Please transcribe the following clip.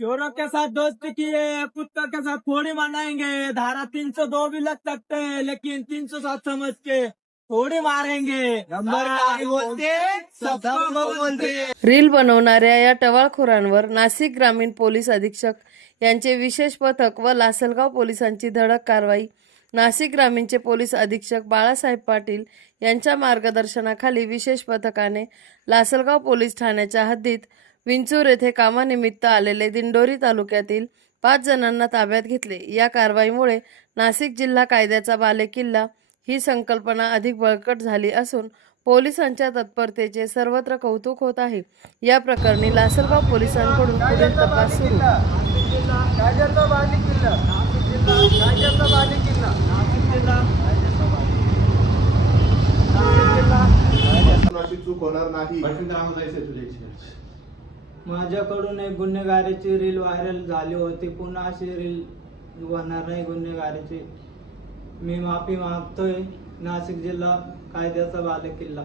चोरों के साथ दोस्ती किए कुत्तों के साथ थोड़ी मनाएंगे धारा तीन सौ दो भी लग सकते हैं लेकिन तीन सौ सात समझ के थोड़ी मारेंगे नंबर काय बोलते. सबको बोलते. रील बनवणाऱ्या या टवाळखोरांवर नाशिक ग्रामीण पोलीस अधीक्षक यांचे विशेष पथक व लासलगाव पोलिसांची धडक कारवाई. नाशिक ग्रामीणचे पोलीस अधीक्षक बाळासाहेब पाटील यांच्या मार्गदर्शनाखाली विशेष पथकाने लासलगाव पोलीस ठाण्याच्या हद्दीत विंचूर येथे कामानिमित्त आलेले दिंडोरी तालुक्यातील पाच जणांना ताब्यात घेतले या कारवाईमुळे नाशिक जिल्हा कायद्याचा बालेकिल्ला ही संकल्पना अधिक बळकट झाली असून पोलिसांच्या तत्परतेचे सर्वत्र कौतुक होत आहे या प्रकरणी लासलगाव पोलिसांकडून पुढील तपास सुरू चूक होणार नाही माझ्याकडून एक गुन्हेगारीची रील व्हायरल झाली होती. पुन्हा अशी रील होणार नाही गुन्हेगारीची. मी माफी मागतोय. नाशिक जिल्हा कायद्याचा बालेकिल्ला.